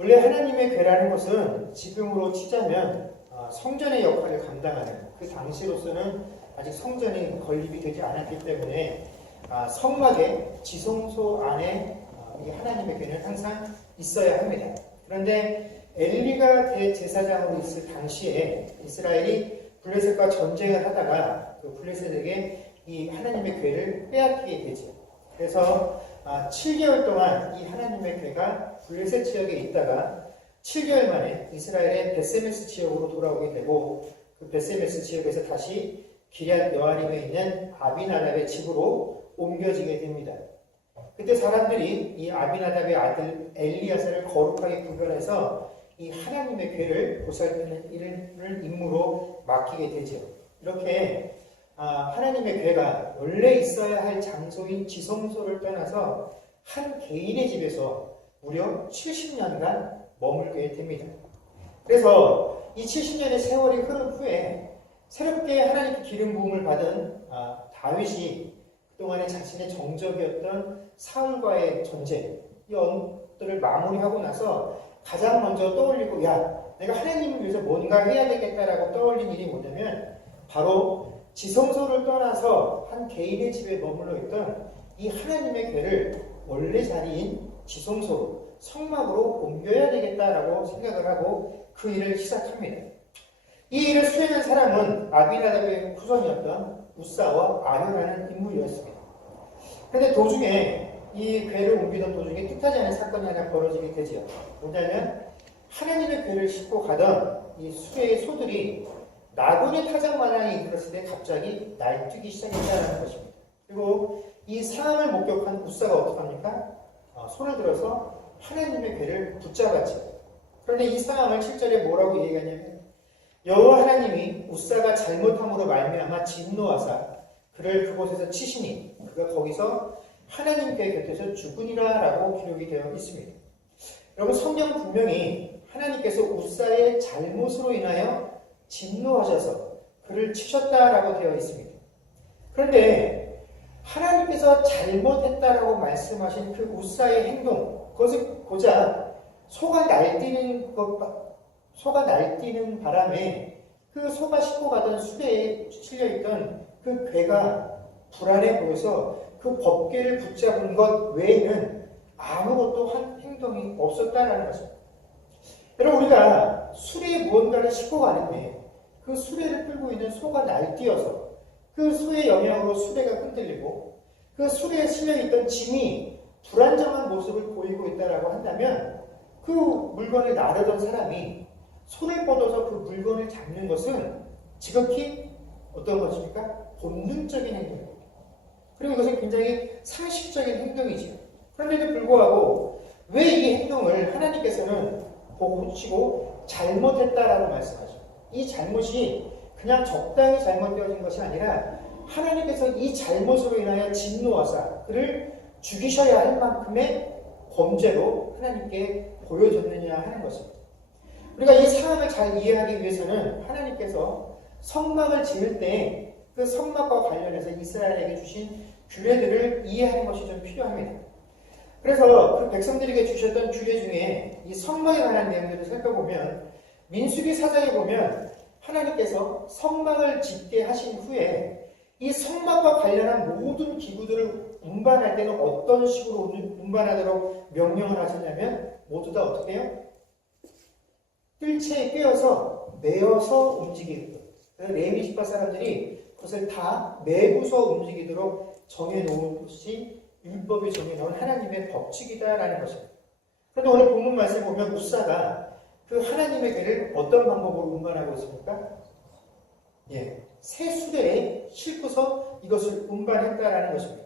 원래 하나님의 궤라는 것은 지금으로 치자면 성전의 역할을 감당하는, 그 당시로서는 아직 성전이 건립이 되지 않았기 때문에 성막의 지성소 안에 이 하나님의 궤는 항상 있어야 합니다. 그런데 엘리가 대제사장으로 있을 당시에 이스라엘이 블레셋과 전쟁을 하다가 그 블레셋에게 이 하나님의 궤를 빼앗기게 되죠. 그래서 7개월 동안 이 하나님의 궤가 블레셋 지역에 있다가 7개월 만에 이스라엘의 베세메스 지역으로 돌아오게 되고, 그 베세메스 지역에서 다시 기럇 여아림에 있는 아비나답의 집으로 옮겨지게 됩니다. 그때 사람들이 이 아비나답의 아들 엘리야사를 거룩하게 구별해서 이 하나님의 궤를 보살피는 일을 임무로 맡기게 되죠. 이렇게 하나님의 궤가 원래 있어야 할 장소인 지성소를 떠나서 한 개인의 집에서 무려 70년간 머물게 됩니다. 그래서 이 70년의 세월이 흐른 후에 새롭게 하나님께 기름 부음을 받은 다윗이 그동안에 자신의 정적이었던 사울과의 전쟁, 이 언들을 마무리하고 나서 가장 먼저 떠올리고, 내가 하나님을 위해서 뭔가 해야 되겠다라고 떠올린 일이 뭐냐면 바로 지성소를 떠나서 한 개인의 집에 머물러 있던 이 하나님의 궤를 원래 자리인 지성소로, 성막으로 옮겨야 되겠다라고 생각을 하고 그 일을 시작합니다. 이 일을 수행한 사람은 아비나답의 후손이었던 우사와 아효라는 인물이었습니다. 그런데 도중에 이 궤를 옮기던 도중에 뜻하지 않은 사건이 하나 벌어지게 되죠. 뭐냐면 하나님의 궤를 싣고 가던 이 수레의 소들이 나곤의 타작마당에 이르렀을 때 갑자기 날뛰기 시작했다는 것입니다. 그리고 이 상황을 목격한 우사가 어떡합니까? 손을 들어서 하나님의 궤를 붙잡았죠. 그런데 이 상황을 7절에 뭐라고 얘기하냐면, 여호와 하나님이 우사가 잘못함으로 말미암아 진노하사 그를 그곳에서 치시니 그가 거기서 하나님 궤 곁에서 죽으니라 라고 기록이 되어 있습니다. 여러분, 성경 분명히 하나님께서 우사의 잘못으로 인하여 진노하셔서 그를 치셨다라고 되어 있습니다. 그런데 하나님께서 잘못했다라고 말씀하신 그 우사의 행동, 그것을 고작 소가 날뛰는 바람에 그 소가 싣고 가던 수레에 실려있던 그 궤가 불안해 보여서 그 법궤를 붙잡은 것 외에는 아무것도 한 행동이 없었다라는 것입니다. 여러분, 우리가 수레에 무언가를 싣고 가는데 그 수레를 끌고 있는 소가 날뛰어서 그 소의 영향으로 수레가 흔들리고 그 수레에 실려있던 짐이 불안정한 모습을 보이고 있다라고 한다면, 그 물건을 나르던 사람이 손을 뻗어서 그 물건을 잡는 것은 지극히 어떤 것입니까? 본능적인 행동입니다. 그리고 이것은 굉장히 상식적인 행동이지요. 그런데도 불구하고 왜 이 행동을 하나님께서는 보시고 잘못했다라고 말씀하죠? 이 잘못이 그냥 적당히 잘못되어진 것이 아니라 하나님께서 이 잘못으로 인하여 진노하사 그를 죽이셔야 할 만큼의 범죄로 하나님께 보여줬느냐 하는 것입니다. 우리가 이 상황을 잘 이해하기 위해서는 하나님께서 성막을 지을 때 그 성막과 관련해서 이스라엘에게 주신 규례들을 이해하는 것이 좀 필요합니다. 그래서 그 백성들에게 주셨던 규례 중에 이 성막에 관한 내용들을 살펴보면, 민수기 4장에 보면 하나님께서 성막을 짓게 하신 후에 이 성막과 관련한 모든 기구들을 운반할 때는 어떤 식으로 운반하도록 명령을 하셨냐면, 모두 다 어떻게 해요? 뜰채에 꿰어서 메어서 움직이도록, 레위 지파 사람들이 그것을 다 메고서 움직이도록 정해놓은 것이 율법에 정해놓은 하나님의 법칙이다라는 것입니다. 그런데 오늘 본문 말씀 보면 우사가 그 하나님의 궤를 어떤 방법으로 운반하고 있습니까? 새 수레에 싣고서 이것을 운반했다라는 것입니다.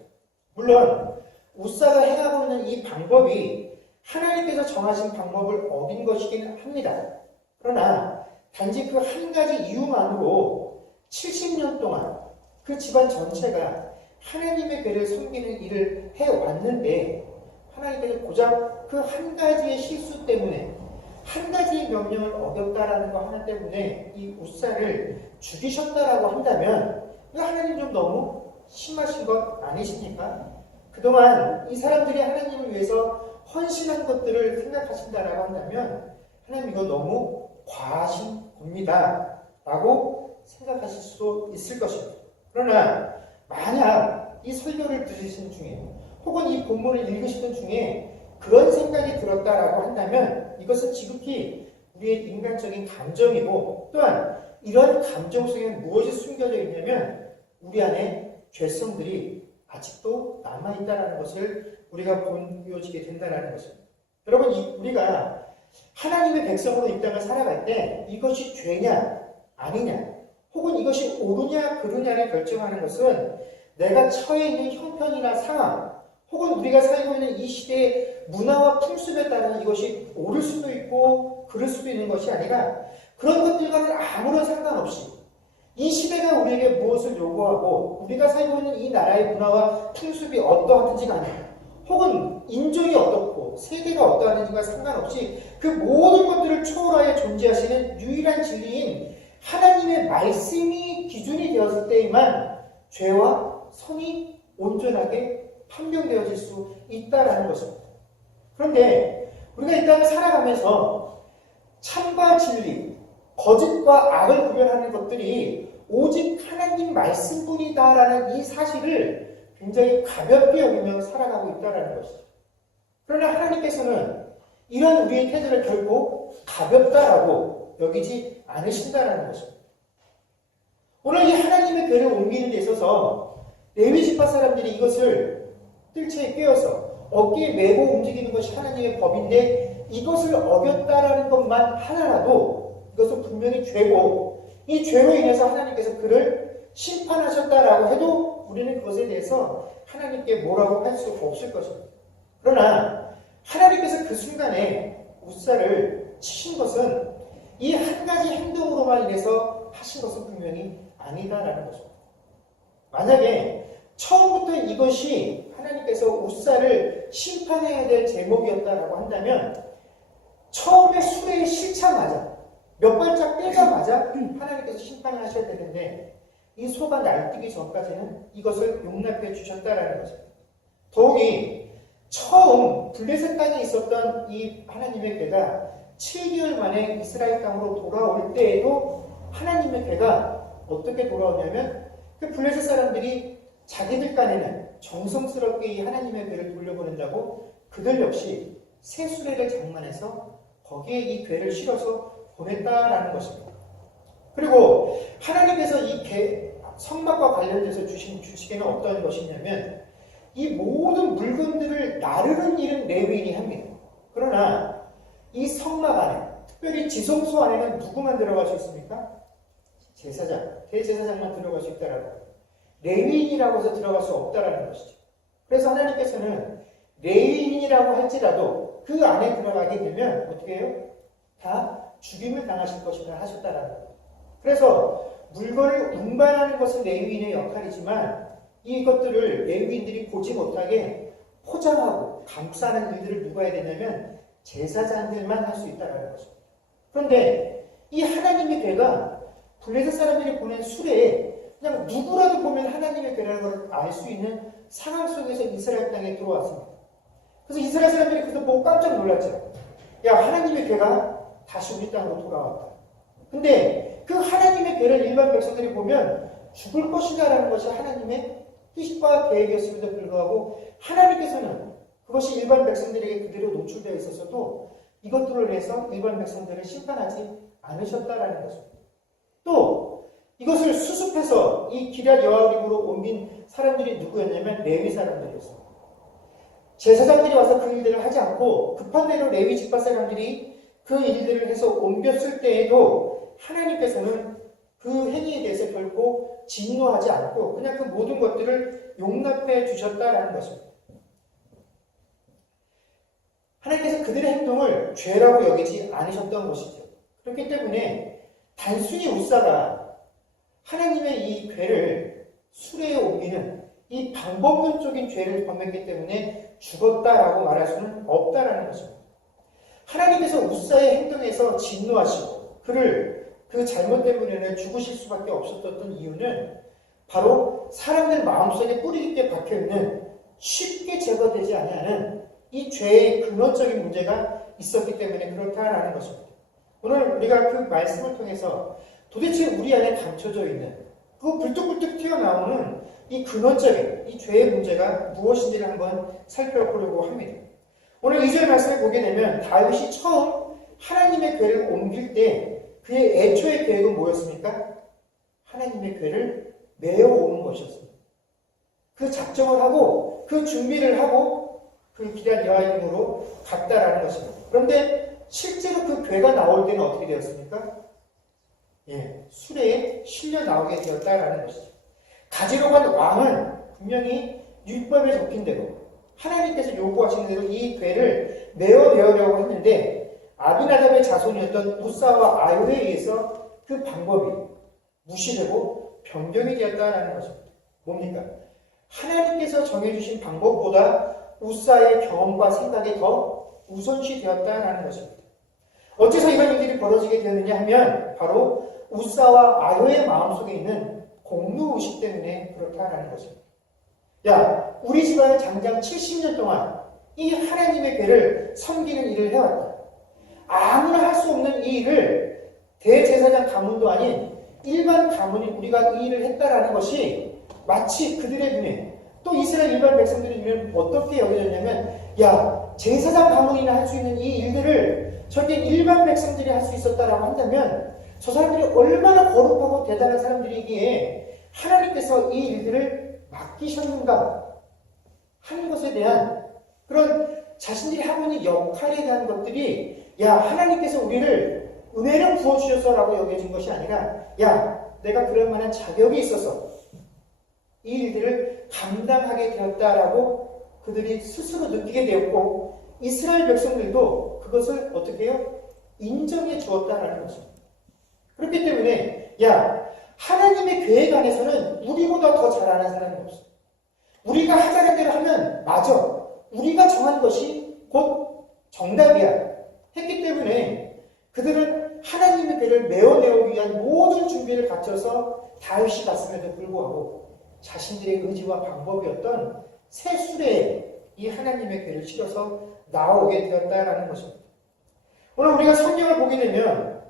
물론 우사가 행하고 있는 이 방법이 하나님께서 정하신 방법을 어긴 것이긴 합니다. 그러나 단지 그 한 가지 이유만으로 70년 동안 그 집안 전체가 하나님의 궤를 섬기는 일을 해왔는데, 하나님께서 고작 그 한 가지의 실수 때문에, 한 가지 명령을 어겼다라는 거 하나 때문에 이 우사를 죽이셨다라고 한다면, 하나님 좀 너무 심하신 것 아니십니까? 그동안 이 사람들이 하나님을 위해서 헌신한 것들을 생각하신다라고 한다면 하나님 이거 너무 과하신 겁니다 라고 생각하실 수 있을 것입니다. 그러나 만약 이 설교를 들으신 중에 혹은 이 본문을 읽으시던 중에 그런 생각이 들었다라고 한다면 이것은 지극히 우리의 인간적인 감정이고, 또한 이런 감정 속에 무엇이 숨겨져 있냐면 우리 안에 죄성들이 아직도 남아있다는 것을 우리가 보여지게 된다는 것입니다. 여러분, 우리가 하나님의 백성으로 이 땅을 살아갈 때 이것이 죄냐 아니냐 혹은 이것이 옳으냐 그르냐를 결정하는 것은 내가 처해 있는 형편이나 상황 혹은 우리가 살고 있는 이 시대의 문화와 풍습에 따라 이것이 옳을 수도 있고 그럴 수도 있는 것이 아니라 그런 것들과는 아무런 상관없이 이 시대가 우리에게 무엇을 요구하고 우리가 살고 있는 이 나라의 문화와 풍습이 어떠하든지 간에 혹은 인종이 어떻고 세대가 어떠하든지가 상관없이 그 모든 것들을 초월하여 존재하시는 유일한 진리인 하나님의 말씀이 기준이 되었을 때에만 죄와 선이 온전하게 판명되어질 수 있다라는 것입니다. 그런데 우리가 이 땅을 살아가면서 참과 진리, 거짓과 악을 구별하는 것들이 오직 하나님 말씀뿐이다라는 이 사실을 굉장히 가볍게 여기며 살아가고 있다는 것이죠. 그러나 하나님께서는 이런 우리의 태도를 결코 가볍다라고 여기지 않으신다라는 것입니다. 오늘 이 하나님의 괴를 옮기는 데 있어서 레위 지파 사람들이 이것을 뜰채에 꿰어서 어깨에 메고 움직이는 것이 하나님의 법인데 이것을 어겼다라는 것만 하나라도 이것은 분명히 죄고 이 죄로 인해서 하나님께서 그를 심판하셨다라고 해도 우리는 그것에 대해서 하나님께 뭐라고 할 수가 없을 것입니다. 그러나 하나님께서 그 순간에 우사를 치신 것은 이 한 가지 행동으로만 인해서 하신 것은 분명히 아니다라는 것입니다. 만약에 처음부터 이것이 하나님께서 우사를 심판해야 될 제목이었다라고 한다면 처음에 수레에 실차마자 몇 발짝 떼자마자 하나님께서 심판을 하셔야 되는데 이 소가 날뛰기 전까지는 이것을 용납해 주셨다라는 것입니다. 더욱이 처음 블레셋 땅에 있었던 이 하나님의 괴가 7개월 만에 이스라엘 땅으로 돌아올 때에도 하나님의 괴가 어떻게 돌아오냐면 그 블레셋 사람들이 자기들 간에는 정성스럽게 이 하나님의 괴를 돌려보낸다고 그들 역시 새 수레를 장만해서 거기에 이 괴를 실어서 보냈다라는 것입니다. 그리고 하나님께서 이 성막과 관련돼서 주신 주식에는 어떤 것이냐면 이 모든 물건들을 나르는 일은 레위인이 합니다. 그러나 이 성막 안에 특별히 지성소 안에는 누구만 들어갈 수 있습니까? 제사장, 대제사장만 들어갈 수 있다라고 레위인이라고 해서 들어갈 수 없다라는 것이죠. 그래서 하나님께서는 레위인이라고 할지라도 그 안에 들어가게 되면 어떻게 해요? 다 죽임을 당하실 것이라 하셨다라는 거예요. 그래서 물건을 운반하는 것은 레위인의 역할이지만 이것들을 레위인들이 보지 못하게 포장하고 감싸는 일들을 누가 해야 되냐면 제사장들만 할 수 있다는 것입니다. 그런데 이 하나님의 괴가 블레셋 사람들이 보낸 수레에 그냥 누구라도 보면 하나님의 괴라는 걸 알 수 있는 상황 속에서 이스라엘 땅에 들어왔습니다. 그래서 이스라엘 사람들이 그것을 보고 깜짝 놀랐죠. 야, 하나님의 괴가 다시 우리 땅으로 돌아왔다. 근데 그 하나님의 괴를 일반 백성들이 보면 죽을 것이다라는 것이 하나님의 뜻과 계획이었음에도 불구하고 하나님께서는 그것이 일반 백성들에게 그대로 노출되어 있었어도 이것들을 해서 일반 백성들을 심판하지 않으셨다라는 것입니다. 또 이것을 수습해서 이 기럇 여아림으로 옮긴 사람들이 누구였냐면 레위 사람들이었습니다. 제사장들이 와서 그 일들을 하지 않고 급한 대로 레위 지파 사람들이 그 일들을 해서 옮겼을 때에도 하나님께서는 그 행위에 대해서 결코 진노하지 않고 그냥 그 모든 것들을 용납해 주셨다라는 것입니다. 하나님께서 그들의 행동을 죄라고 여기지 않으셨던 것이죠. 그렇기 때문에 단순히 우사가 하나님의 이 괴를 수레에 옮기는 이 방법론적인 죄를 범했기 때문에 죽었다라고 말할 수는 없다라는 것입니다. 하나님께서 우사의 행동에서 진노하시고 그를 그 잘못 때문에는 죽으실 수밖에 없었던 이유는 바로 사람들 마음속에 뿌리 깊게 박혀있는 쉽게 제거되지 아니하는 이 죄의 근원적인 문제가 있었기 때문에 그렇다라는 것입니다. 오늘 우리가 그 말씀을 통해서 도대체 우리 안에 감춰져 있는 그 불뚝불뚝 튀어나오는 이 근원적인 이 죄의 문제가 무엇인지를 한번 살펴보려고 합니다. 오늘 2절 말씀을 보게 되면 다윗이 처음 하나님의 궤를 옮길 때 그의 애초의 계획은 뭐였습니까? 하나님의 궤를 메어오는 것이었습니다. 그 작정을 하고 그 준비를 하고 그 기란 여호와임으로 갔다라는 것입니다. 그런데 실제로 그 궤가 나올 때는 어떻게 되었습니까? 수레에 실려 나오게 되었다라는 것이죠. 가지러 간 왕은 분명히 율법에 적힌 대로 하나님께서 요구하시는 대로 이 궤를 메어내려고 했는데 아비나답의 자손이었던 우사와 아요에 의해서 그 방법이 무시되고 변경이 되었다라는 것입니다. 뭡니까? 하나님께서 정해주신 방법보다 우사의 경험과 생각이 더 우선시 되었다라는 것입니다. 어째서 이런 일들이 벌어지게 되었느냐 하면 바로 우사와 아요의 마음속에 있는 공로의식 때문에 그렇다라는 것입니다. 야, 우리 집안은 장장 70년 동안 이 하나님의 궤를 섬기는 일을 해왔다. 아무나 할 수 없는 이 일을 대제사장 가문도 아닌 일반 가문인 우리가 이 일을 했다라는 것이 마치 그들의 눈에 또 이스라엘 일반 백성들의 눈에 어떻게 여겨졌냐면 야, 제사장 가문이나 할 수 있는 이 일들을 절대 일반 백성들이 할 수 있었다라고 한다면 저 사람들이 얼마나 거룩하고 대단한 사람들이기에 하나님께서 이 일들을 맡기셨는가 하는 것에 대한 그런 자신들이 하고 있는 역할에 대한 것들이 야, 하나님께서 우리를 은혜를 부어주셔서라고 여겨진 것이 아니라 야, 내가 그럴 만한 자격이 있어서 이 일들을 감당하게 되었다라고 그들이 스스로 느끼게 되었고 이스라엘 백성들도 그것을 어떻게 해요? 인정해 주었다라는 것입니다. 그렇기 때문에 야, 하나님의 계획 안에서는 우리보다 더 잘하는 사람이 없어. 우리가 하자는 대로 하면 맞아. 우리가 정한 것이 곧 정답이야. 했기 때문에 그들은 하나님의 궤를 메어내기 위한 모든 준비를 갖춰서 다윗이 갔음에도 불구하고 자신들의 의지와 방법이었던 새 수레에 이 하나님의 궤를 실어서 나오게 되었다라는 것입니다. 오늘 우리가 성경을 보게 되면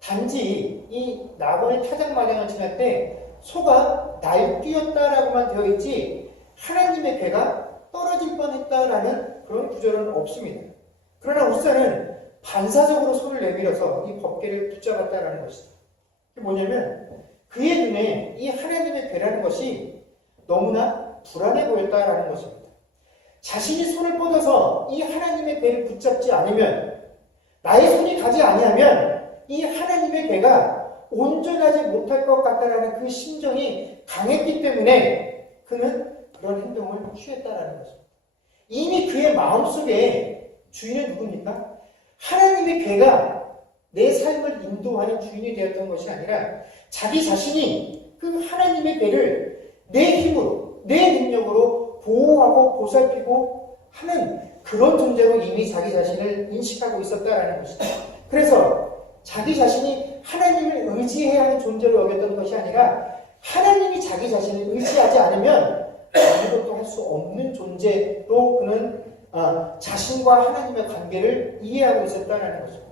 단지 이 나본의 타작마당을 지날 때 소가 날뛰었다라고만 되어 있지 하나님의 궤가 떨어질 뻔했다라는 그런 구절은 없습니다. 그러나 우사는 반사적으로 손을 내밀어서 이 법궤를 붙잡았다라는 것이죠. 그게 뭐냐면 그의 눈에 이 하나님의 궤라는 것이 너무나 불안해 보였다라는 것입니다. 자신이 손을 뻗어서 이 하나님의 궤를 붙잡지 않으면 나의 손이 가지 아니하면 이 하나님의 궤가 온전하지 못할 것 같다라는 그 심정이 강했기 때문에 그는 그런 행동을 취했다라는 것입니다. 이미 그의 마음속에 주인은 누굽니까? 하나님의 궤가 내 삶을 인도하는 주인이 되었던 것이 아니라 자기 자신이 그 하나님의 궤를 내 힘으로, 내 능력으로 보호하고 보살피고 하는 그런 존재로 이미 자기 자신을 인식하고 있었다라는 것이죠. 그래서 자기 자신이 하나님을 의지해야 하는 존재로 여겼던 것이 아니라 하나님이 자기 자신을 의지하지 않으면 아무것도 할 수 없는 존재로 그는 자신과 하나님의 관계를 이해하고 있었다는 것입니다.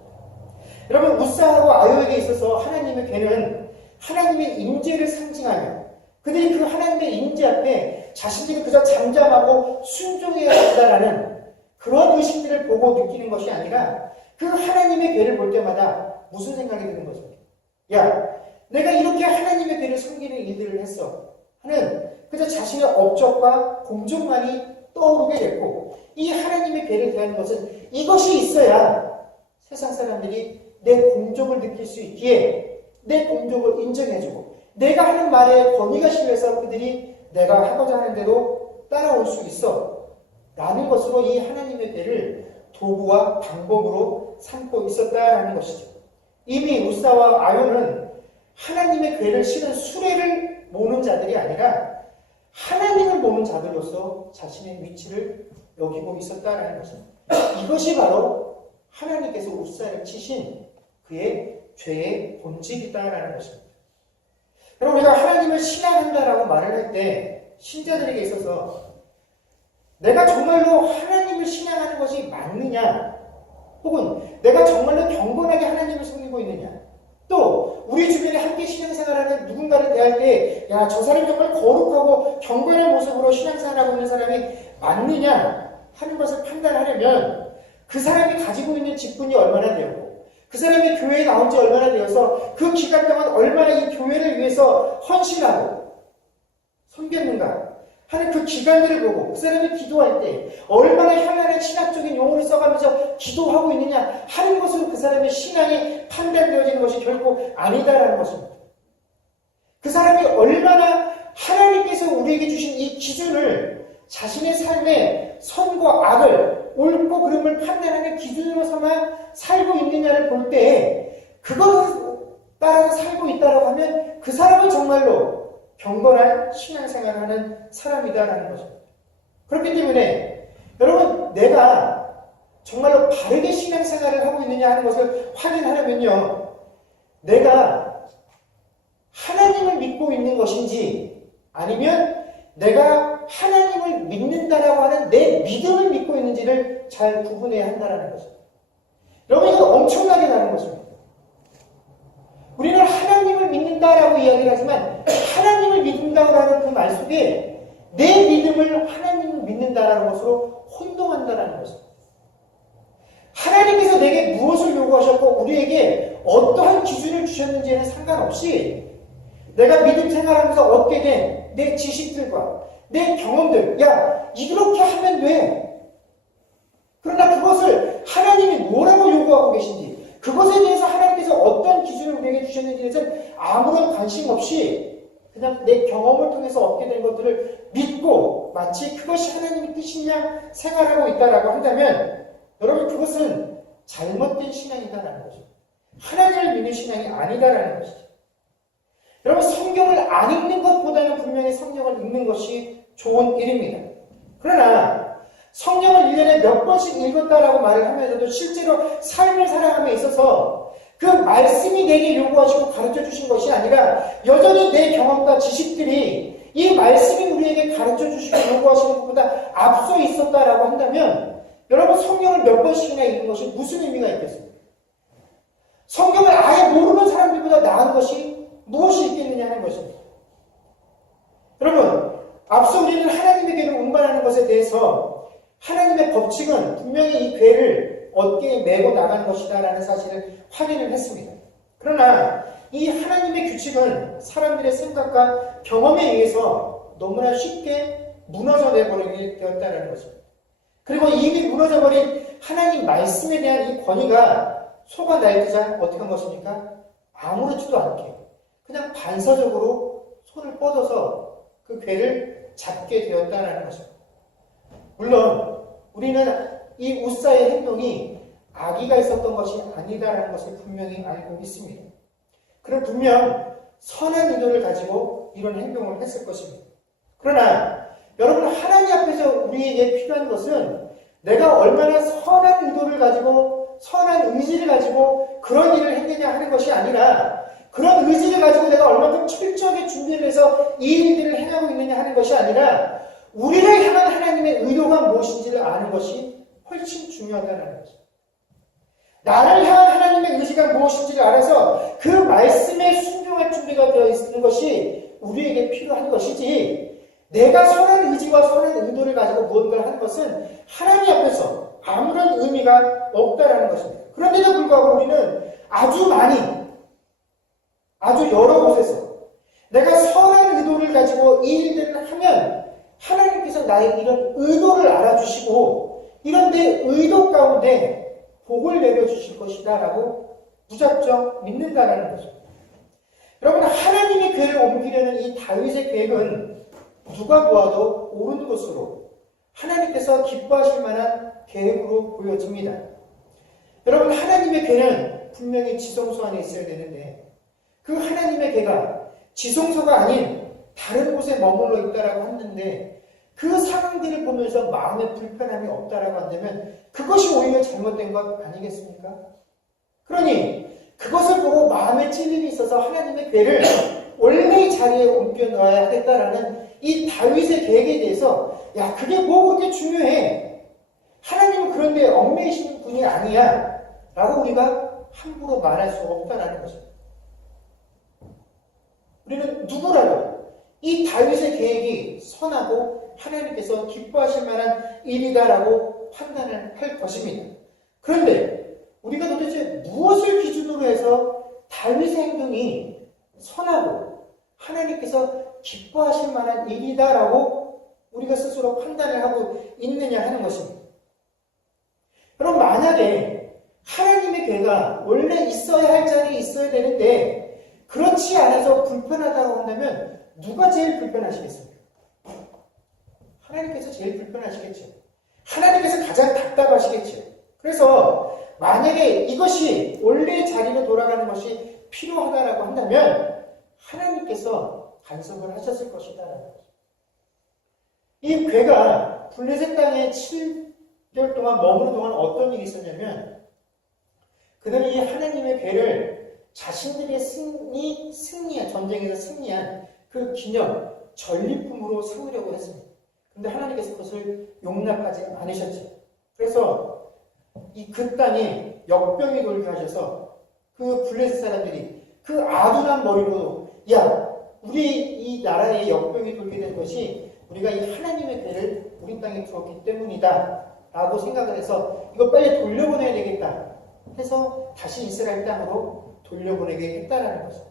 여러분, 우사하고 아요에게 있어서 하나님의 궤는 하나님의 임재를 상징하며 그들이 그 하나님의 임재 앞에 자신들이 그저 잠잠하고 순종해야 한다라는 그런 의식들을 보고 느끼는 것이 아니라 그 하나님의 궤를 볼 때마다 무슨 생각이 드는 것입니까? 야, 내가 이렇게 하나님의 궤를 섬기는 일들을 했어 하는 그저 자신의 업적과 공적만이 떠오르게 됐고 이 하나님의 궤를 대하는 것은 이것이 있어야 세상 사람들이 내 공적을 느낄 수 있기에 내 공적을 인정해주고 내가 하는 말에 권위가 실려서 그들이 내가 하고자 하는 대로 따라올 수 있어 라는 것으로 이 하나님의 궤를 도구와 방법으로 삼고 있었다라는 것이죠. 이미 우사와 아요는 하나님의 궤를 실은 수레를 모는 자들이 아니라 하나님을 모는 자들로서 자신의 위치를 여기고 있었다라는 것입니다. 이것이 바로 하나님께서 우사를 치신 그의 죄의 본질이다라는 것입니다. 여러분, 우리가 하나님을 신앙한다라고 말을 할 때 신자들에게 있어서 내가 정말로 하나님을 신앙하는 것이 맞느냐, 혹은 내가 정말로 경건하게 하나님을 섬기고 있느냐, 또 우리 주변에 함께 신앙생활하는 누군가를 대할 때 야, 저 사람이 정말 거룩하고 경건한 모습으로 신앙생활하고 있는 사람이 맞느냐 하는 것을 판단하려면 그 사람이 가지고 있는 직분이 얼마나 되었고 그 사람이 교회에 나온 지 얼마나 되어서 그 기간 동안 얼마나 이 교회를 위해서 헌신하고 섬겼는가 하는 그 기간들을 보고 그 사람이 기도할 때 얼마나 현란한 신학적인 용어를 써가면서 기도하고 있느냐 하는 것으로 그 사람의 신앙이 판단되어지는 것이 결코 아니다라는 것입니다. 그 사람이 얼마나 하나님께서 우리에게 주신 이 기준을 자신의 삶의 선과 악을 옳고 그름을 판단하는 기준으로 삼아 살고 있느냐를 볼 때 그것을 따라서 살고 있다고 하면 그 사람은 정말로 경건한 신앙생활을 하는 사람이다라는 것입니다. 그렇기 때문에 여러분 내가 정말로 바르게 신앙생활을 하고 있느냐 하는 것을 확인하려면요. 내가 하나님을 믿고 있는 것인지 아니면 내가 하나님을 믿는다라고 하는 내 믿음을 믿고 있는지를 잘 구분해야 한다는 것입니다. 여러분 이건 엄청나게 다른 것입니다. 우리는 하나님을 믿는다라고 이야기를 하지만 하나님을 믿는다고 하는 그 말 속에 내 믿음을 하나님을 믿는다라는 것으로 혼동한다라는 것입니다. 하나님께서 내게 무엇을 요구하셨고 우리에게 어떠한 기준을 주셨는지에는 상관없이 내가 믿음 생활하면서 얻게 된 내 지식들과 내 경험들, 야 이렇게 하면 돼. 그러나 그것을 하나님이 뭐라고 요구하고 계신지 그것에 대해서 하나님께서 어떤 기준을 우리에게 주셨는지에 대해서는 아무런 관심 없이 그냥 내 경험을 통해서 얻게 된 것들을 믿고 마치 그것이 하나님의 뜻이냐 생활하고 있다라고 한다면 여러분 그것은 잘못된 신앙이다라는 것이죠. 하나님을 믿는 신앙이 아니다라는 것이죠. 여러분 성경을 안 읽는 것보다는 분명히 성경을 읽는 것이 좋은 일입니다. 그러나 성경을 1년에 몇 번씩 읽었다라고 말을 하면서도 실제로 삶을 살아감에 있어서 그 말씀이 내게 요구하시고 가르쳐 주신 것이 아니라 여전히 내 경험과 지식들이 이 말씀이 우리에게 가르쳐 주시고 요구하시는 것보다 앞서 있었다라고 한다면 여러분 성경을 몇 번씩이나 읽는 것이 무슨 의미가 있겠습니까? 성경을 아예 모르는 사람들보다 나은 것이 무엇이 있겠느냐 하는 것입니다. 여러분 앞서 우리는 하나님의 괴를 운반하는 것에 대해서 하나님의 법칙은 분명히 이 괴를 어깨에 메고 나가는 것이다라는 사실을 확인을 했습니다. 그러나 이 하나님의 규칙은 사람들의 생각과 경험에 의해서 너무나 쉽게 무너져 내버리게 되었다는 것입니다. 그리고 이미 무너져버린 하나님 말씀에 대한 이 권위가 소가 날뛰자 어떻게 한 것입니까? 아무렇지도 않게 그냥 반사적으로 손을 뻗어서 그 괴를 잡게 되었다는 것입니다. 물론 우리는 이 우사의 행동이 악의가 있었던 것이 아니다라는 것을 분명히 알고 있습니다. 그럼 분명 선한 의도를 가지고 이런 행동을 했을 것입니다. 그러나 여러분 하나님 앞에서 우리에게 필요한 것은 내가 얼마나 선한 의도를 가지고 선한 의지를 가지고 그런 일을 했느냐 하는 것이 아니라 그런 의지를 가지고 내가 얼마나 철저하게 준비를 해서 이 일들을 행하고 있느냐 하는 것이 아니라 우리를 향한 하나님의 의도가 무엇인지를 아는 것이 훨씬 중요하다는 것입니다. 나를 향한 하나님의 의지가 무엇인지를 알아서 그 말씀에 순종할 준비가 되어 있는 것이 우리에게 필요한 것이지 내가 선한 의지와 선한 의도를 가지고 무언가를 하는 것은 하나님 앞에서 아무런 의미가 없다라는 것입니다. 그런데도 불구하고 우리는 아주 여러 곳에서 내가 선한 의도를 가지고 이 일들을 하면 하나님께서 나의 이런 의도를 알아주시고 이런 내 의도 가운데 복을 내려주실 것이다 라고 무작정 믿는다라는 거죠. 여러분 하나님의 궤를 옮기려는 이 다윗의 계획은 누가 보아도 옳은 것으로 하나님께서 기뻐하실 만한 계획으로 보여집니다. 여러분 하나님의 궤는 분명히 지성소 안에 있어야 되는데 그 하나님의 궤가 지성소가 아닌 다른 곳에 머물러 있다라고 했는데 그 상황들을 보면서 마음에 불편함이 없다라고 한다면 그것이 오히려 잘못된 것 아니겠습니까? 그러니 그것을 보고 마음에 찔림이 있어서 하나님의 궤를 원래의 자리에 옮겨 놓아야 하겠다라는 이 다윗의 계획에 대해서 야 그게 뭐 그렇게 중요해? 하나님 그런데 얽매이신 분이 아니야 라고 우리가 함부로 말할 수 없다라는 거죠. 우리는 누구라도 이 다윗의 계획이 선하고 하나님께서 기뻐하실 만한 일이다라고 판단을 할 것입니다. 그런데 우리가 도대체 무엇을 기준으로 해서 다윗의 행동이 선하고 하나님께서 기뻐하실 만한 일이다라고 우리가 스스로 판단을 하고 있느냐 하는 것입니다. 그럼 만약에 하나님의 계획가 원래 있어야 할 자리에 있어야 되는데 그렇지 않아서 불편하다고 한다면 누가 제일 불편하시겠습니까? 하나님께서 제일 불편하시겠죠. 하나님께서 가장 답답하시겠죠. 그래서 만약에 이것이 원래 자리로 돌아가는 것이 필요하다라고 한다면 하나님께서 간섭을 하셨을 것이다라는 거죠. 이 괴가 블레셋 땅에 7개월 동안 머무는 동안 어떤 일이 있었냐면 그들은 이 하나님의 괴를 자신들의 승리한 전쟁에서 승리한 그 기념 전리품으로 삼으려고 했습니다. 그런데 하나님께서 그것을 용납하지 않으셨죠. 그래서 그 땅에 역병이 돌게 하셔서 그 블레셋 사람들이 그 아둔한 머리로 야 우리 이 나라에 역병이 돌게 된 것이 우리가 이 하나님의 괴를 우리 땅에 두었기 때문이다 라고 생각을 해서 이거 빨리 돌려보내야 되겠다 해서 다시 이스라엘 땅으로 돌려보내게 했다라는 거죠.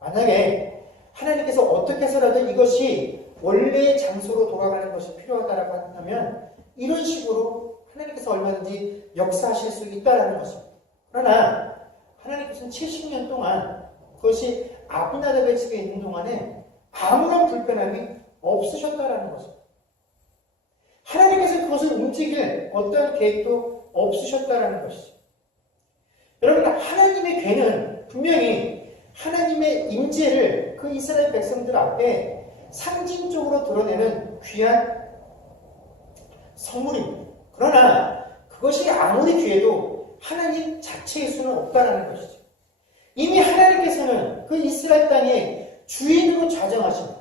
만약에 하나님께서 어떻게 해서라도 이것이 원래의 장소로 돌아가는 것이 필요하다라고 한다면 이런 식으로 하나님께서 얼마든지 역사하실 수 있다라는 것입니다. 그러나 하나님께서는 70년 동안 그것이 아비나답의 집에 있는 동안에 아무런 불편함이 없으셨다라는 것입니다. 하나님께서 그것을 움직일 어떠한 계획도 없으셨다라는 것이죠. 여러분, 하나님의 계획은 분명히 하나님의 임재를 그 이스라엘 백성들 앞에 상징적으로 드러내는 귀한 선물입니다. 그러나 그것이 아무리 귀해도 하나님 자체의 수는 없다라는 것이죠. 이미 하나님께서는 그 이스라엘 땅에 주인으로 좌정하십니다.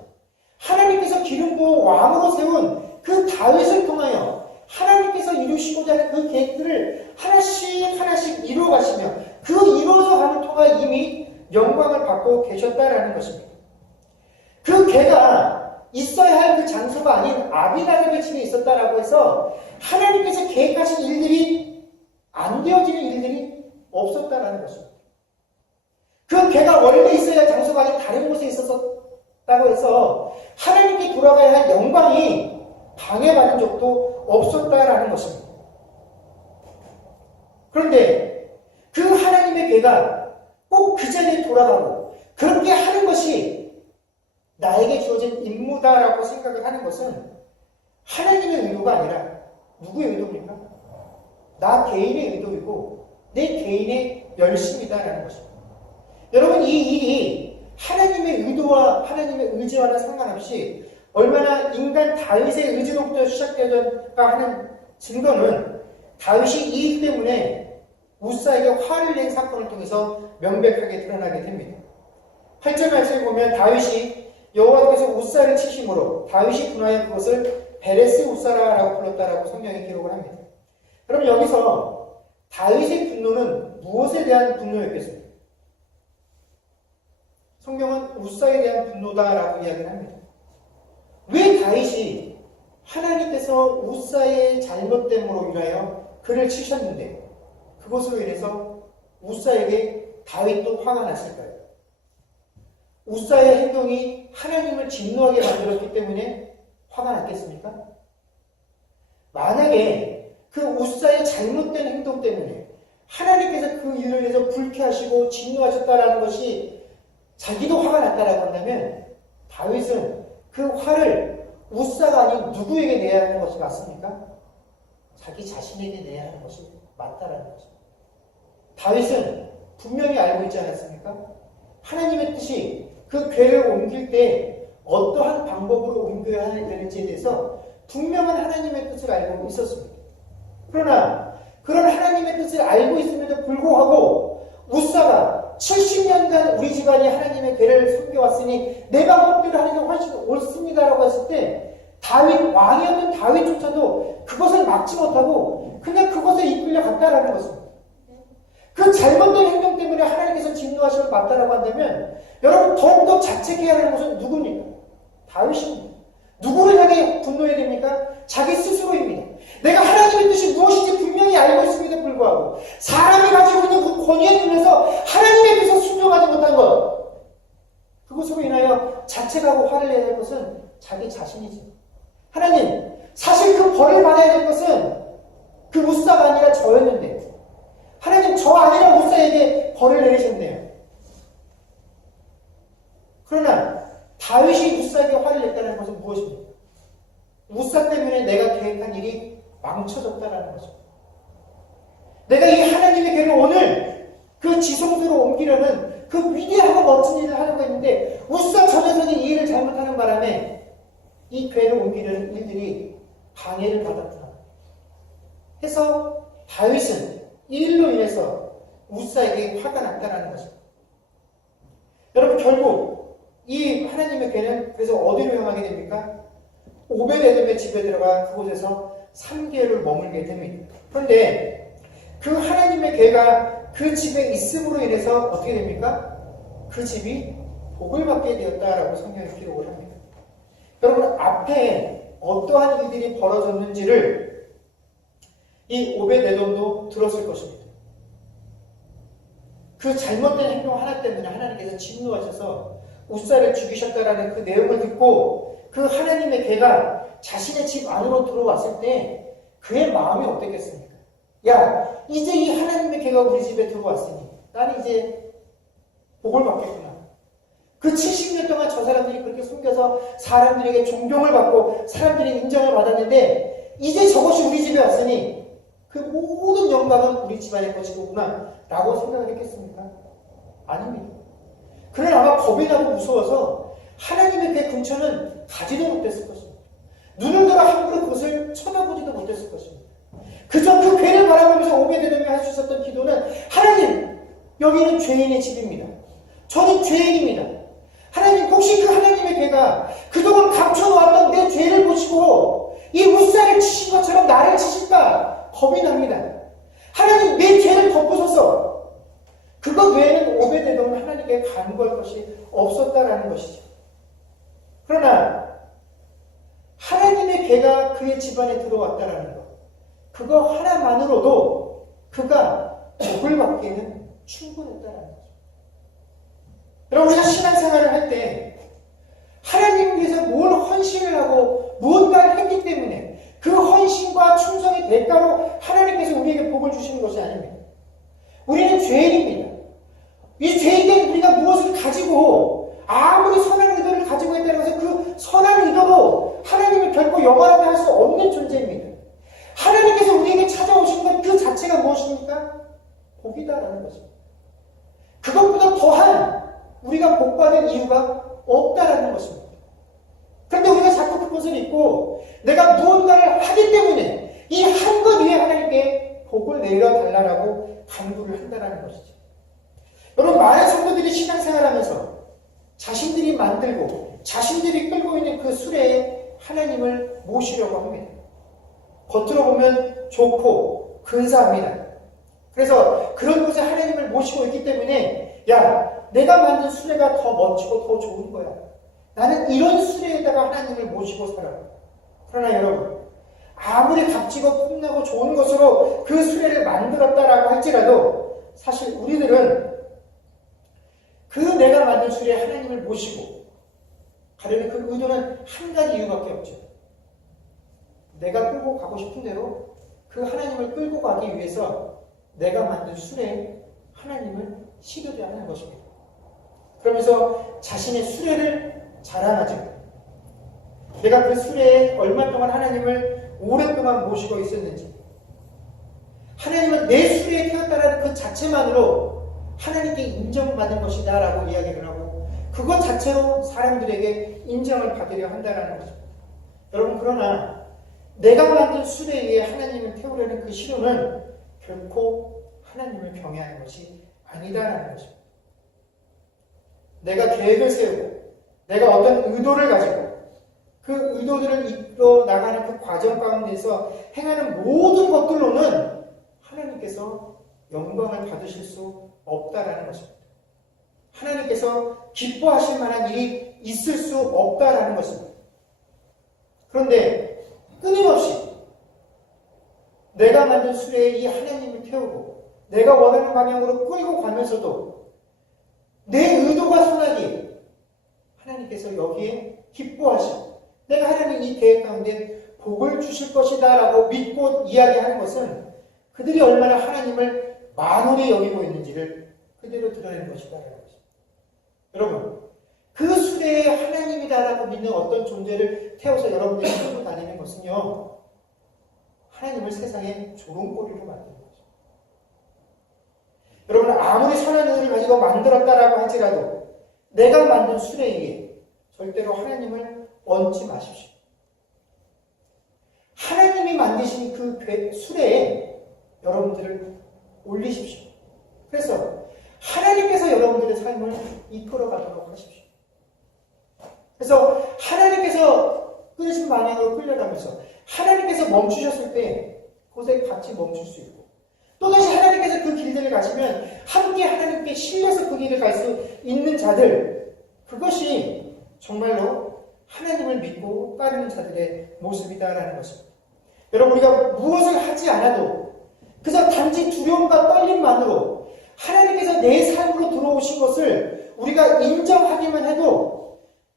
하나님께서 기름 부어 왕으로 세운 그 다윗을 통하여 하나님께서 이루시고자 하는 그 계획들을 하나씩 하나씩 이루어가시며 그 이루어져 가는 통하여 이미 영광을 받고 계셨다라는 것입니다. 그 계가 있어야 할 그 장소가 아닌 아비나답의 집에 있었다라고 해서 하나님께서 계획하신 일들이 안 되어지는 일들이 없었다라는 것입니다. 그 계가 원래 있어야 할 장소가 아닌 다른 곳에 있었다고 해서 하나님께 돌아가야 할 영광이 방해받은 적도 없었다라는 것입니다. 그런데 그 하나님의 계가 꼭 그 자리에 돌아가고 그렇게 하는 것이 나에게 주어진 임무다라고 생각을 하는 것은 하나님의 의도가 아니라 누구의 의도입니까? 나 개인의 의도이고 내 개인의 열심이다라는 것입니다. 여러분, 이 일이 하나님의 의도와 하나님의 의지와는 상관없이 얼마나 인간 다윗의 의지로부터 시작되었던가 하는 증거는 다윗이 이 일 때문에 우사에게 화를 낸 사건을 통해서 명백하게 드러나게 됩니다. 8절 말씀에 보면 다윗이 여호와께서 우사를 치심으로 다윗이 분하여 그것을 베레스 우사라라고 불렀다라고 성경에 기록을 합니다. 그럼 여기서 다윗의 분노는 무엇에 대한 분노였겠습니까? 성경은 우사에 대한 분노다라고 이야기를 합니다. 왜 다윗이 하나님께서 우사의 잘못됨으로 인하여 그를 치셨는데 그것으로 인해서 우사에게 다윗도 화가 났을까요? 우사의 행동이 하나님을 진노하게 만들었기 때문에 화가 났겠습니까? 만약에 그 우사의 잘못된 행동 때문에 하나님께서 그 일을 위해서 불쾌하시고 진노하셨다라는 것이 자기도 화가 났다라고 한다면 다윗은 그 화를 우사가 아닌 누구에게 내야 하는 것이 맞습니까? 자기 자신에게 내야 하는 것이 맞다라는 것입니다. 다윗은 분명히 알고 있지 않았습니까? 하나님의 뜻이 그 궤를 옮길 때 어떠한 방법으로 옮겨야 되는지에 대해서 분명한 하나님의 뜻을 알고 있었습니다. 그러나 그런 하나님의 뜻을 알고 있음에도 불구하고 우사가 70년간 우리 집안이 하나님의 궤를 섬겨왔으니 내 방법대로 하는 게 훨씬 옳습니다라고 했을 때 다윗 왕이었던 다윗조차도 그것을 그것을 막지 못하고 그냥 그것에 이끌려 갔다라는 것입니다. 그 잘못된 행동 때문에 하나님께서 진노하심을 받다라고 한다면 여러분 더욱더 자책해야 하는 것은 누굽니까? 다윗입니다. 누구를 향해 분노해야 됩니까? 자기 스스로입니다. 내가 하나님의 뜻이 무엇인지 분명히 알고 있음에도 불구하고 사람이 가지고 있는 그 권위에 눌려서 하나님의 뜻을 순종하지 못한 것, 그것으로 인하여 자책하고 화를 내야 할 것은 자기 자신이지. 하나님, 사실 그 벌을 받아야 될 것은 그 무사가 아니라 저였는데 하나님, 저 아니라 무사에게 벌을 내리셨네요. 그러나 다윗이 무사에게 화를 냈다는 것은 무엇입니까? 무사 때문에 내가 계획한 일이 망쳐졌다는 것입니다. 내가 이 하나님의 괴를 오늘 그 지성소로 옮기려는 그 위대하고 멋진 일을 하려고 했는데 우사 저 녀석이 이 일을 잘못하는 바람에 이 괴를 옮기려는 일들이 방해를 받았구나 해서 다윗은 이 일로 인해서 우사에게 화가 났다는 것입니다. 여러분, 결국 이 하나님의 괴는 그래서 어디로 향하게 됩니까? 오벳에돔의 집에 들어가 그곳에서 3개월을 머물게 됩니다. 그런데 그 하나님의 괴가 그 집에 있음으로 인해서 어떻게 됩니까? 그 집이 복을 받게 되었다라고 성경에 기록을 합니다. 여러분, 앞에 어떠한 일들이 벌어졌는지를 이 오벳에돔도 들었을 것입니다. 그 잘못된 행동 하나 때문에 하나님께서 진노하셔서 우사를 죽이셨다라는 그 내용을 듣고 그 하나님의 괴가 자신의 집 안으로 들어왔을 때 그의 마음이 어땠겠습니까? 야, 이제 이 하나님의 괴가 우리 집에 들어왔으니 나는 이제 복을 받겠구나. 그 70년 동안 저 사람들이 그렇게 숨겨서 사람들에게 존경을 받고 사람들의 인정을 받았는데 이제 저것이 우리 집에 왔으니 그 모든 영광은 우리 집안에 거치고구나 라고 생각을 했겠습니까? 아닙니다. 그러나 아마 겁이 나고 무서워서 하나님의 그 근처는 가지도 못했을 것입니다. 눈을 들어 함부로 그것을 쳐다보지도 못했을 것입니다. 그저 그 괴를 바라보면서 오벳에돔이 할 수 있었던 기도는 하나님, 여기는 죄인의 집입니다. 저는 죄인입니다. 하나님, 혹시 그 하나님의 괴가 그동안 감춰놓았던 내 죄를 보시고 이 우사를 치신 것처럼 나를 치실까 겁이 납니다. 하나님, 내 죄를 덮으소서. 그것 외에는 오벳에돔은 하나님께 간구할 것이 없었다라는 것이죠. 그러나 하나님의 괴가 그의 집안에 들어왔다라는 것, 그거 하나만으로도 그가 복을 받기에는 충분했다라는 거죠. 여러분, 우리가 신앙생활을 할 때 하나님 위해서 뭘 헌신을 하고 무언가를 했기 때문에 그 헌신과 충성의 대가로 하나님께서 우리에게 복을 주시는 것이 아닙니다. 우리는 죄인입니다. 이 죄인된 우리가 무엇을 가지고 아무리 선한 의도를 가지고 있다고 해서 그 선한 의도로 하나님을 결코 영원하게 할 수 없는 존재입니다. 하나님께서 우리에게 찾아오신 것 그 자체가 무엇입니까? 복이다라는 것입니다. 그것보다 더한 우리가 복받을 이유가 없다라는 것입니다. 그런데 우리가 자꾸 그것을 잊고 내가 무언가를 하기 때문에 이 한 것 위에 하나님께 복을 내려달라고 간구를 한다는 것이죠. 여러분, 많은 성도들이 신앙생활하면서 자신들이 만들고 자신들이 끌고 있는 그 수레에 하나님을 모시려고 합니다. 겉으로 보면 좋고 근사합니다. 그래서 그런 곳에 하나님을 모시고 있기 때문에 야, 내가 만든 수레가 더 멋지고 더 좋은 거야. 나는 이런 수레에다가 하나님을 모시고 살아. 그러나 여러분, 아무리 값지고 폼나고 좋은 것으로 그 수레를 만들었다라고 할지라도 사실 우리들은 그 내가 만든 수레에 하나님을 모시고 가려는 그 의도는 한 가지 이유밖에 없죠. 내가 끌고 가고 싶은 대로 그 하나님을 끌고 가기 위해서 내가 만든 수레에 하나님을 실으려 하는 것입니다. 그러면서 자신의 수레를 자랑하죠. 내가 그 수레에 얼마 동안 하나님을 오랫동안 모시고 있었는지, 하나님은 내 수레에 태웠다라는 그 자체만으로 하나님께 인정받은 것이다 라고 이야기를 하고 그것 자체로 사람들에게 인정을 받으려 한다는 것입니다. 여러분, 그러나 내가 만든 수레 위에 하나님을 태우려는 그 시도는 결코 하나님을 경외하는 것이 아니다라는 것입니다. 내가 계획을 세우고 내가 어떤 의도를 가지고 그 의도들을 이끌어 나가는 그 과정 가운데서 행하는 모든 것들로는 하나님께서 영광을 받으실 수 없다라는 것입니다. 하나님께서 기뻐하실 만한 일이 있을 수 없다라는 것입니다. 그런데 끊임없이 내가 만든 수레에 이 하나님을 태우고 내가 원하는 방향으로 끌고 가면서도 내 의도가 선하기에 하나님께서 여기에 기뻐하시고 내가 하나님 이 계획 가운데 복을 주실 것이다 라고 믿고 이야기하는 것은 그들이 얼마나 하나님을 만홀히 여기고 있는지를 그대로 드러내는 것이다 라는 것입니다. 여러분, 그 수레에 하나님이다라고 믿는 어떤 존재를 태워서 여러분들이 끌고 다니는 것은요, 하나님을 세상에 조롱거리로 만드는 거죠. 여러분, 아무리 선한 의를 가지고 만들었다라고 할지라도 내가 만든 수레에 절대로 하나님을 얹지 마십시오. 하나님이 만드신 그 수레에 여러분들을 올리십시오. 그래서 하나님께서 여러분들의 삶을 이끌어가도록 하십시오. 그래서 하나님께서 끌으신 방향으로 끌려가면서 하나님께서 멈추셨을 때 그곳에 같이 멈출 수 있고 또다시 하나님께서 그 길들을 가시면 함께 하나님께 실려서 그 길을 갈 수 있는 자들, 그것이 정말로 하나님을 믿고 따르는 자들의 모습이다라는 것입니다. 여러분, 우리가 무엇을 하지 않아도 그저 단지 두려움과 떨림만으로 하나님께서 내 삶으로 들어오신 것을 우리가 인정하기만 해도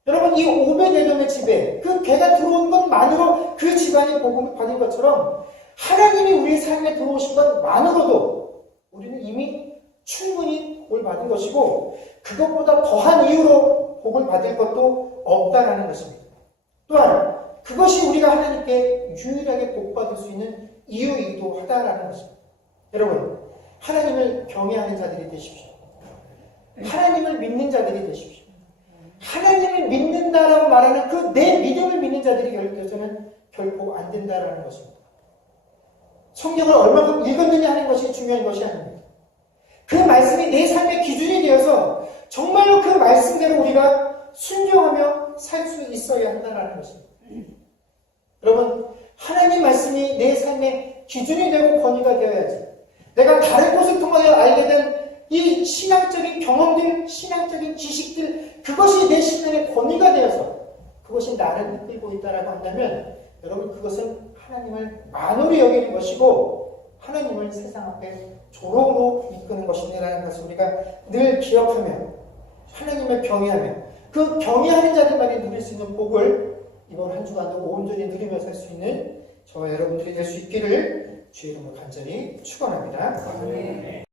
여러분, 이 오벳에돔의 집에 그 개가 들어온 것만으로 그 집안이 복음을 받은 것처럼 하나님이 우리의 삶에 들어오신 것만으로도 우리는 이미 충분히 복을 받은 것이고 그것보다 더한 이유로 복을 받을 것도 없다라는 것입니다. 또한 그것이 우리가 하나님께 유일하게 복받을 수 있는 이유이기도 하다라는 것입니다. 여러분, 하나님을 경외하는 자들이 되십시오. 하나님을 믿는 자들이 되십시오. 하나님을 믿는다라고 말하는 그 내 믿음을 믿는 자들이 되어서는 결코 안 된다라는 것입니다. 성경을 얼마큼 읽었느냐 하는 것이 중요한 것이 아닙니다. 그 말씀이 내 삶의 기준이 되어서 정말로 그 말씀대로 우리가 순종하며 살 수 있어야 한다는 것입니다. 여러분, 하나님 말씀이 내 삶의 기준이 되고 권위가 되어야지 내가 다른 곳을 통하여 알게 된 이 신앙적인 경험들, 신앙적인 지식들, 그것이 내 신앙의 권위가 되어서 그것이 나를 이끌고 있다라고 한다면 여러분, 그것은 하나님을 만홀히 여기는 것이고 하나님을 세상 앞에 조롱으로 이끄는 것이라는 것을 우리가 늘 기억하며 하나님을 경외하며 그 경외하는 자들만이 누릴 수 있는 복을 이번 한 주간도 온전히 누리며 살 수 있는 저와 여러분들이 될 수 있기를 주의 이름으로 간절히 축원합니다.